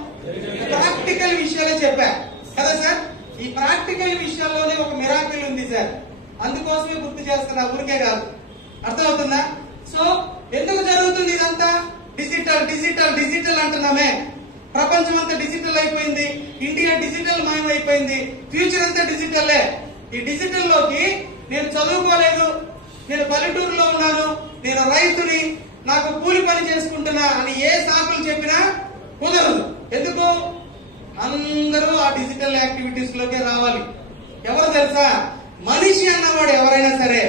ప్రాక్టికల్ విషయాలే చెప్పా కదా సార్. ఈ ప్రాక్టికల్ విషయాల్లోనే ఒక మిరాకిల్ ఉంది సార్, అందుకోసమే గుర్తు చేస్తున్నా, ఊరికే కాదు. అర్థమవుతుందా? సో ఎందుకు జరుగుతుంది ఇదంతా? డిజిటల్ డిజిటల్ డిజిటల్ అంటున్నామే. ప్రపంచం అంతా డిజిటల్ అయిపోయింది, ఇండియా డిజిటల్ మయం అయిపోయింది, ఫ్యూచర్ అంతా డిజిటల్లే. ఈ డిజిటల్ లోకి నేను చదువుకోలేదు, నేను పల్లెటూరులో ఉన్నాను, నేను రైతుని, నాకు కూలి పని చేసుకుంటున్నా అని ఏ సాకులు చెప్పినా కుదరదు. ఎందుకు? అందరూ ఆ డిజిటల్ యాక్టివిటీస్ లోకే రావాలి. ఎవరు తెలుసా? మనిషి అన్నవాడు ఎవరైనా సరే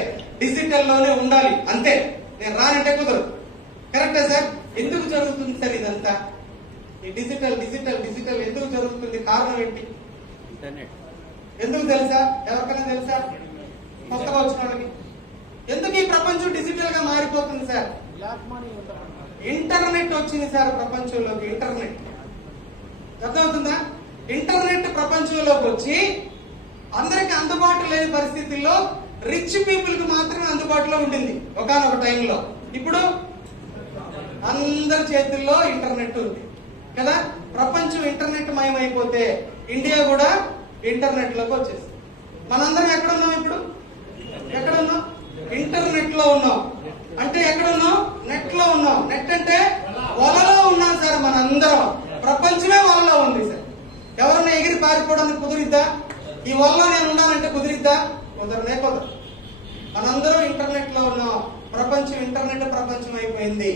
డిజిటల్ లోనే ఉండాలి, అంతే. నేను రానంటే కుదరదు. కరెక్టా సార్? ఎందుకు జరుగుతుంది సార్ ఇదంతా? ఈ డిజిటల్ డిజిటల్ డిజిటల్ ఎందుకు జరుగుతుంది? కారణం ఏంటి? ఎందుకు తెలుసా? ఎవరికైనా తెలుసా? కొత్తగా వచ్చిన వాళ్ళకి ఎందుకు ఈ ప్రపంచం డిజిటల్ గా మారిపోతుంది సార్? ఇంటర్నెట్ వచ్చింది సార్ ప్రపంచంలోకి. ఇంటర్నెట్ అర్థమవుతుందా? ఇంటర్నెట్ ప్రపంచంలోకి వచ్చి అందరికి అందుబాటు లేని పరిస్థితుల్లో రిచ్ పీపుల్ కి మాత్రమే అందుబాటులో ఉండింది ఒకనొక టైంలో. ఇప్పుడు అందరి చేతుల్లో ఇంటర్నెట్ ఉంది కదా. ప్రపంచం ఇంటర్నెట్ మయమైపోతే ఇండియా కూడా ఇంటర్నెట్ లోకి వచ్చేసింది. మనందరం ఎక్కడ ఉన్నాం ఇప్పుడు? ఎక్కడ ఉన్నాం? ఇంటర్నెట్ లో ఉన్నాం. అంటే ఎక్కడ ఉన్నాం? నెట్ లో ఉన్నాం. నెట్ అంటే వలలో ఉన్నాం సార్. మనందరం ప్రపంచమే వలలో ఉంది సార్. ఎవరన్నా ఎగిరి పారిపోవడానికి కుదిరిద్దా? ఈ వలలో నేను ఉన్నానంటే కుదిరిద్దా? కుదరనే కుదరదు. మనందరం ఇంటర్నెట్ లో ఉన్నాం. ప్రపంచం ఇంటర్నెట్ ప్రపంచం అయిపోయింది.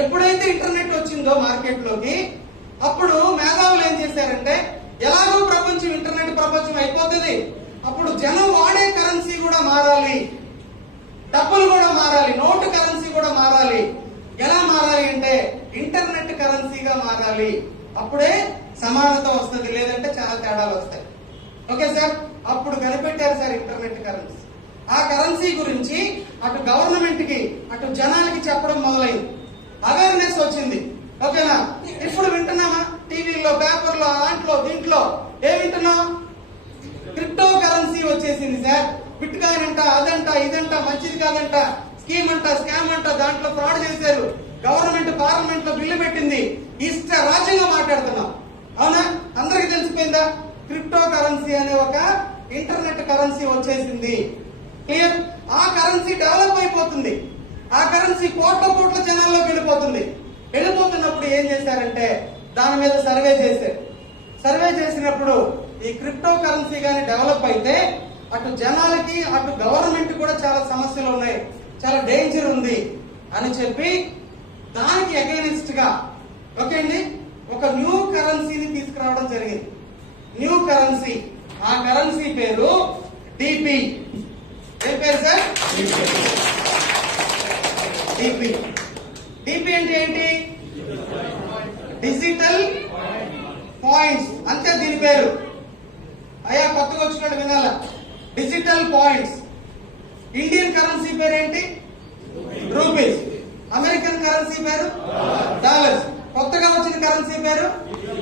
ఎప్పుడైతే ఇంటర్నెట్ వచ్చిందో మార్కెట్ లోకి, అప్పుడు మేధావులు ఏం చేశారంటే, ఎలాగో ప్రపంచం ఇంటర్నెట్ ప్రపంచం అయిపోతుంది, అప్పుడు జనం వాడే కరెన్సీ కూడా మారాలి, డబ్బులు కూడా మారాలి, నోటు కరెన్సీ కూడా మారాలి. ఎలా మారాలి అంటే ఇంటర్నెట్ కరెన్సీగా మారాలి. అప్పుడే సమానత వస్తుంది, లేదంటే చాలా తేడాలు వస్తాయి. ఓకే సార్, అప్పుడు కనిపెట్టారు సార్ ఇంటర్నెట్ కరెన్సీ. ఆ కరెన్సీ గురించి అటు గవర్నమెంట్ కి అటు జనాలకి చెప్పడం మొదలైంది. అవేర్నెస్ వచ్చింది. ఓకేనా? ఇప్పుడు వింటున్నామా? టీవీలో, పేపర్లో, దాంట్లో దీంట్లో ఏ వింటున్నాం? క్రిప్టో కరెన్సీ వచ్చేసింది సార్. బిట్ కాయిన్ అంట, అదంట, ఇదంట, మంచిది కాదంట, స్కీమ్ అంట, స్కామ్ అంట, దాంట్లో ఫ్రాడ్ చేశారు. గవర్నమెంట్ పార్లమెంట్ లో బిల్లు పెట్టింది. ఇష్ట రాజ్యంగా మాట్లాడుతున్నాం. అవునా? అందరికి తెలిసిపోయిందా? క్రిప్టో కరెన్సీ అనే ఒక ఇంటర్నెట్ కరెన్సీ వచ్చేసింది. క్లియర్? ఆ కరెన్సీ డెవలప్ అయిపోతుంది. ఆ కరెన్సీ కోట్ల కోట్ల జనాల్లో వెళ్ళిపోతుంది. వెళ్ళిపోతున్నప్పుడు ఏం చేశారంటే దాని మీద సర్వే చేశారు. సర్వే చేసినప్పుడు ఈ క్రిప్టో కరెన్సీ గాని డెవలప్ అయితే అటు జనాలకి అటు గవర్నమెంట్ కూడా చాలా సమస్యలు ఉన్నాయి, చాలా డేంజర్ ఉంది అని చెప్పి దానికి అగైనెస్ట్ గా ఓకే అండి ఒక న్యూ కరెన్సీని తీసుకురావడం జరిగింది. New currency. ఆ కరెన్సీ పేరు డిపి. ఏం పేరు సార్? డిపి. డిపి అంటే ఏంటి? Digital points. అంతే దీని పేరు. అయ్యా కొత్తగా వచ్చినట్టు వినాలా? Digital points. ఇండియన్ కరెన్సీ పేరు ఏంటి? రూపీస్. అమెరికన్ కరెన్సీ పేరు డాలర్స్. కొత్తగా వచ్చిన కరెన్సీ పేరు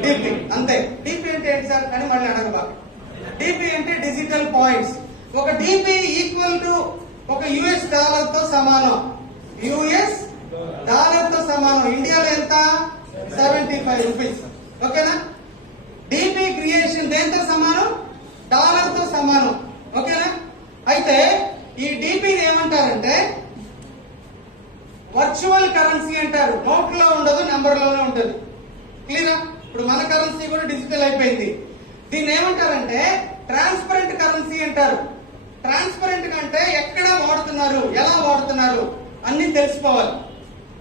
డిపి. అంతే. డిపి అంటే ఏంటి సార్ అని మళ్ళీ అడగబా. డిపి అంటే డిజిటల్ పాయింట్స్. ఒక డిపి ఈక్వల్ టు ఒక యుఎస్ డాలర్ తో సమానం. యుఎస్ డాలర్ తో సమానం. ఇండియాలో ఎంత? 75 రూపీస్. ఓకేనా? డిపి క్రియేషన్ దేంతో సమానం? డాలర్ తో సమానం. ఓకేనా? అయితే ఈ డిపిని ఏమంటారంటే వర్చువల్ కరెన్సీ అంటారు. నోట్లో ఉండదు, నెంబర్ లోనే ఉంటుంది. క్లియరా? ఇప్పుడు మన కరెన్సీ కూడా డిజిటల్ అయిపోయింది. దీన్ని ఏమంటారంటే ట్రాన్స్పరెంట్ కరెన్సీ అంటారు. ట్రాన్స్పరెంట్ అంటే ఎక్కడ వాడుతున్నారు, ఎలా వాడుతున్నారు అన్ని తెలిసిపోవాలి.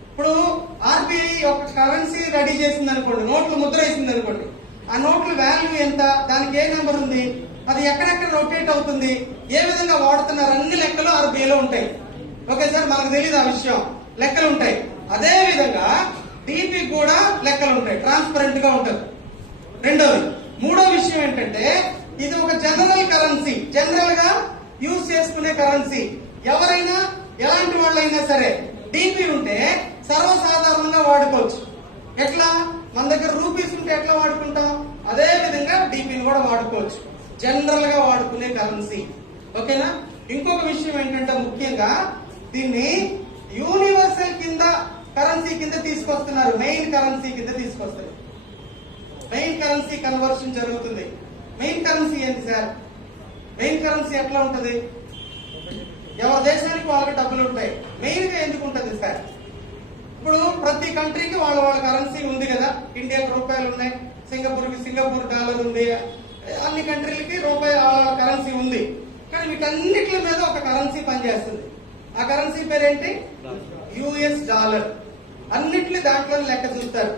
ఇప్పుడు ఆర్బీఐ ఒక కరెన్సీ రెడీ చేసింది అనుకోండి, నోట్లు ముద్ర వేసింది అనుకోండి, ఆ నోట్ల వాల్యూ ఎంత, దానికి ఏ నెంబర్ ఉంది, అది ఎక్కడెక్కడ రొటేట్ అవుతుంది, ఏ విధంగా వాడుతున్నారు, అన్ని లెక్కలు ఆర్బీఐలో ఉంటాయి. ఓకే సార్, మనకు తెలియదు ఆ విషయం. లెక్కలు ఉంటాయి. అదే విధంగా డిపి కూడా లెక్కలు ఉంటాయి, ట్రాన్స్పరెంట్ గా ఉంటుంది. రెండోది. మూడో విషయం ఏంటంటే ఇది ఒక జనరల్ కరెన్సీ, జనరల్ గా యూజ్ చేసుకునే కరెన్సీ. ఎవరైనా ఎలాంటి వాళ్ళైనా సరే డిపి ఉంటే సర్వసాధారణంగా వాడుకోవచ్చు. ఎట్లా? మన దగ్గర రూపీస్ ఉంటే ఎట్లా వాడుకుంటాం, అదే విధంగా డిపిని కూడా వాడుకోవచ్చు. జనరల్ గా వాడుకునే కరెన్సీ. ఓకేనా? ఇంకొక విషయం ఏంటంటే ముఖ్యంగా దీన్ని యూనివర్సల్ కింద కరెన్సీ కింద తీసుకొస్తున్నారు. మెయిన్ కరెన్సీ కింద తీసుకొస్తారు. మెయిన్ కరెన్సీ కన్వర్షన్ జరుగుతుంది. మెయిన్ కరెన్సీ ఏంటి సార్? మెయిన్ కరెన్సీ ఎట్లా ఉంటది? ఎవరి దేశానికి వాళ్ళకి డబ్బులు ఉంటాయి. మెయిన్ గా ఎందుకు ఉంటుంది సార్? ఇప్పుడు ప్రతి కంట్రీకి వాళ్ళ వాళ్ళ కరెన్సీ ఉంది కదా. ఇండియాకి రూపాయలు ఉన్నాయి, సింగపూర్ డాలర్ ఉంది, అన్ని కంట్రీలకి రూపాయి కరెన్సీ ఉంది. కానీ వీటన్నిటి మీద ఒక కరెన్సీ పనిచేస్తుంది. ఆ కరెన్సీ పేరేంటి? US dollar. అన్నిటిని దాంట్లో లెక్క చూస్తారు.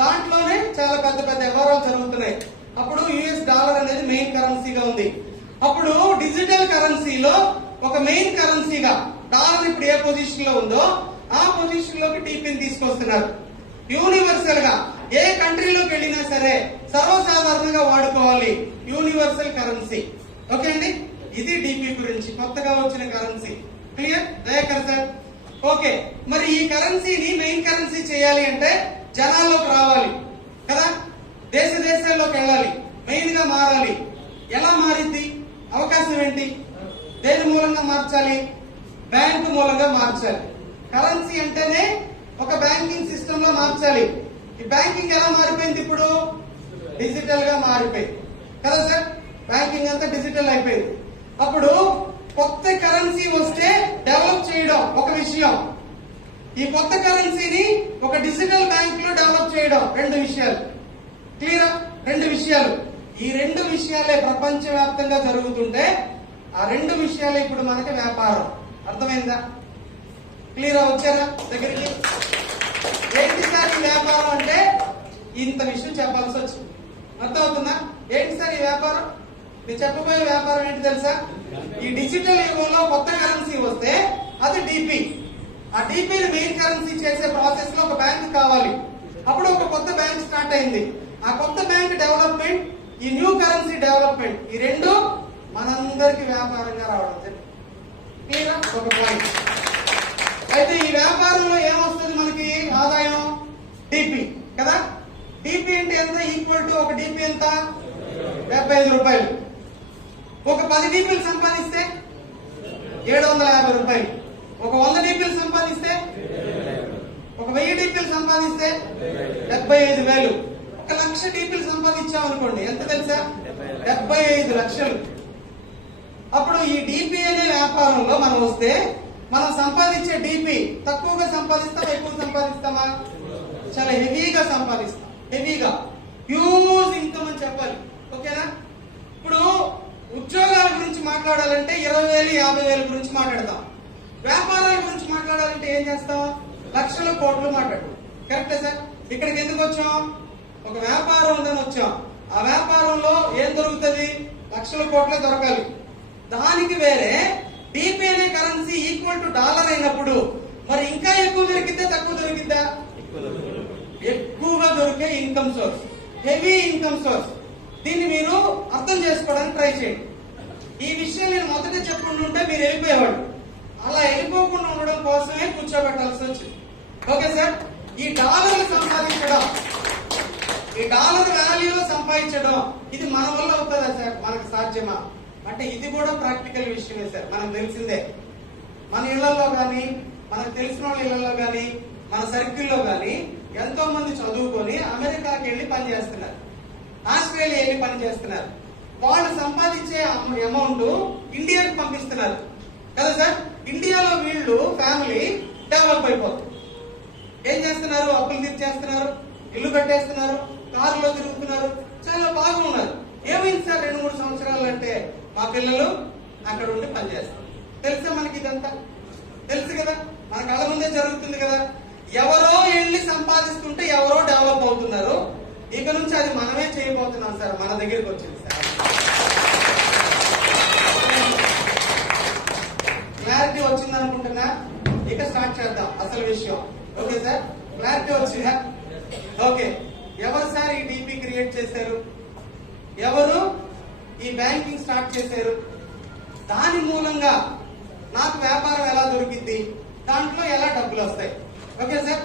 దాంట్లోనే చాలా పెద్ద పెద్ద వ్యవహారాలు జరుగుతున్నాయి. అప్పుడు యుఎస్ డాలర్ అనేది మెయిన్ కరెన్సీగా ఉంది. అప్పుడు డిజిటల్ కరెన్సీలో ఒక మెయిన్ కరెన్సీగా డాలర్ ఇప్పుడు ఏ పొజిషన్ లో ఉందో ఆ పొజిషన్ లోకి టీపీని తీసుకొస్తున్నారు. యూనివర్సల్ గా ఏ కంట్రీలోకి వెళ్ళినా సరే సర్వసాధారణంగా వాడుకోవాలి యూనివర్సల్ కరెన్సీ. ఓకే అండి, ఇది డిపి గురించి కొత్తగా వచ్చిన currency. Clear Dayakar sir? Okay, మరి ఈ కరెన్సీని మెయిన్ కరెన్సీ చేయాలి అంటే జనాల్లోకి రావాలి కదా, దేశాల్లోకి వెళ్ళాలి, మెయిన్ గా మారాలి. ఎలా మారింది? అవకాశం ఏంటి? దేని మూలంగా మార్చాలి? బ్యాంకు మూలంగా మార్చాలి. కరెన్సీ అంటేనే ఒక బ్యాంకింగ్ సిస్టమ్ లో మార్చాలి. ఈ బ్యాంకింగ్ ఎలా మారిపోయింది? ఇప్పుడు డిజిటల్ గా మారిపోయింది కదా సార్. బ్యాంకింగ్ అంతా డిజిటల్ అయిపోయింది. అప్పుడు కొత్త కరెన్సీ వస్తే డెవలప్ చేయడం ఒక విషయం, ఈ కొత్త కరెన్సీని ఒక డిజిటల్ బ్యాంక్ లో డెవలప్ చేయడం రెండు విషయాలు. క్లియరా? రెండు విషయాలు. ఈ రెండు విషయాలే ప్రపంచవ్యాప్తంగా జరుగుతుంటే ఆ రెండు విషయాలే ఇప్పుడు మనకి వ్యాపారం. అర్థమైందా? క్లియరా? వచ్చారా దగ్గరికి? ఏంటి సార్ ఈ వ్యాపారం అంటే? ఇంత విషయం చెప్పాల్సి వచ్చింది. అర్థమవుతుందా? ఏంటి సార్ ఈ వ్యాపారం? నేను చెప్పబోయే వ్యాపారం ఏంటి తెలుసా? ఈ డిజిటల్ యుగంలో కొత్త కరెన్సీ వస్తే అది డిపి. ఆ డిపిని మెయిన్ కరెన్సీ చేసే ప్రాసెస్ లో ఒక బ్యాంక్ కావాలి. అప్పుడు ఒక కొత్త బ్యాంక్ స్టార్ట్ అయింది. ఆ కొత్త బ్యాంక్ డెవలప్మెంట్, ఈ న్యూ కరెన్సీ డెవలప్మెంట్, ఈ రెండు మనందరికి వ్యాపారంగా రావడం. క్లియరా? ఒక పాయింట్. అయితే ఈ వ్యాపారంలో ఏమొస్తుంది మనకి ఆదాయం? డిపి కదా. డిపి అంటే ఎంత? ఈక్వల్ టు ఒక డిపి ఎంత? 75 రూపాయలు. ఒక 10 డిపిలు సంపాదిస్తే 750 రూపాయలు. ఒక 100 డిపిలు సంపాదిస్తే, ఒక 1000 డిపిలు సంపాదిస్తే 75,000. 1,00,000 డిపిలు సంపాదించామనుకోండి, ఎంత తెలుసా? 75 లక్షలు. అప్పుడు ఈ డిపి అనే వ్యాపారంలో మనం వస్తే మనం సంపాదించే డిపి తక్కువగా సంపాదిస్తామా, ఎక్కువ సంపాదిస్తామా? చాలా హెవీగా సంపాదిస్తాం. హెవీగా హ్యూజ్ ఇన్కమ్ అని చెప్పాలి. ఓకేనా? ఇప్పుడు ఉద్యోగాల గురించి మాట్లాడాలంటే 20,000, 50,000 గురించి మాట్లాడతాం. వ్యాపారాల గురించి మాట్లాడాలంటే ఏం చేస్తాం? లక్షల కోట్లు మాట్లాడతాం. కరెక్టే సార్? ఇక్కడికి ఎందుకు వచ్చాం? ఒక వ్యాపారం ఉందని వచ్చాం. ఆ వ్యాపారంలో ఏం దొరుకుతుంది? లక్షల కోట్లే దొరకాలి. దానికి వేరే డిపి అనే కరెన్సీ ఈక్వల్ టు డాలర్ అయినప్పుడు మరి ఇంకా ఎక్కువ దొరికిద్దా, తక్కువ దొరికిద్దా? ఎక్కువగా దొరికే income source, heavy income source. దీన్ని మీరు అర్థం చేసుకోవడానికి ట్రై చేయండి. ఈ విషయం నేను మొదట చెప్పుకుంటుంటే మీరు వెళ్ళిపోయేవాడు. అలా వెళ్ళిపోకుండా ఉండడం కోసమే కూర్చోబెట్టాల్సి వచ్చింది. Okay sir? ఈ డాలర్లు సంపాదించడం, ఈ డాలర్ వాల్యూలో సంపాదించడం, ఇది మన వల్ల అవుతుందా సార్? మనకు సాధ్యమా అంటే ఇది కూడా ప్రాక్టికల్ విషయమే సార్. మనకు తెలిసిందే. మన ఇళ్లలో కానీ, మనకు తెలిసిన వాళ్ళ ఇళ్లలో కానీ, మన సర్కిల్లో కానీ ఎంతో మంది చదువుకొని అమెరికాకి వెళ్లి పనిచేస్తున్నారు, ఆస్ట్రేలియా వెళ్లి పనిచేస్తున్నారు. వాళ్ళు సంపాదించే అమౌంట్ ఇండియాకి పంపిస్తున్నారు కదా సార్. ఇండియాలో వీళ్ళు ఫ్యామిలీ డెవలప్ అయిపోతుంది. ఏం చేస్తున్నారు? అప్పులు తీర్చేస్తున్నారు, ఇల్లు కట్టేస్తున్నారు, కారులో తిరుగుతున్నారు, చాలా బాగున్నారు. ఏమైంది సార్ 2-3 సంవత్సరాలు అంటే మా పిల్లలు అక్కడ ఉండి పనిచేస్తారు. తెలుసా మనకి? ఇదంతా తెలుసు కదా, మన కళ్ళ ముందే జరుగుతుంది కదా. ఎవరో వెళ్ళి సంపాదిస్తుంటే ఎవరో డెవలప్ అవుతున్నారు. ఇక నుంచి అది మనమే చేయబోతున్నాం సార్. మన దగ్గరికి వచ్చింది సార్. క్లారిటీ వచ్చింది అనుకుంటున్నా. ఇక స్టార్ట్ చేద్దాం అసలు విషయం. Okay sir? క్లారిటీ వచ్చిందా? ఓకే. ఎవరు సార్ ఈ డిపి క్రియేట్ చేశారు? ఎవరు ఈ బ్యాంకింగ్ స్టార్ట్ చేశారు? దాని మూలంగా నాకు వ్యాపారం ఎలా దొరికింది, దాంట్లో ఎలా డబ్బులు వస్తాయి? Okay sir?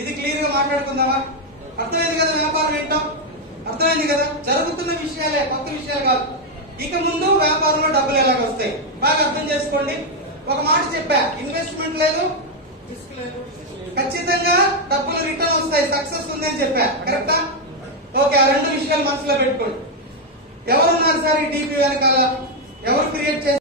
ఇది క్లియర్ గా మాట్లాడుకుందామా? అర్థమైంది కదా వ్యాపారం ఏంటో? అర్థమైంది కదా? జరుగుతున్న విషయాలే, కొత్త విషయాలు కాదు. ఇక ముందు వ్యాపారంలో డబ్బులు ఎలాగ వస్తాయి బాగా అర్థం చేసుకోండి. ఒక మాట చెప్పా, ఇన్వెస్ట్మెంట్ లేదు, రిస్క్ లేదు, ఖచ్చితంగా డబ్బులు రిటర్న్ వస్తాయి, సక్సెస్ ఉందని చెప్పా. కరెక్టా? ఓకే, ఆ రెండు విషయాలు మనసులో పెట్టుకోండి. ఎవరున్నారు సార్ ఈ టీపీ వెనకాల? ఎవరు క్రియేట్ చేస్తారు?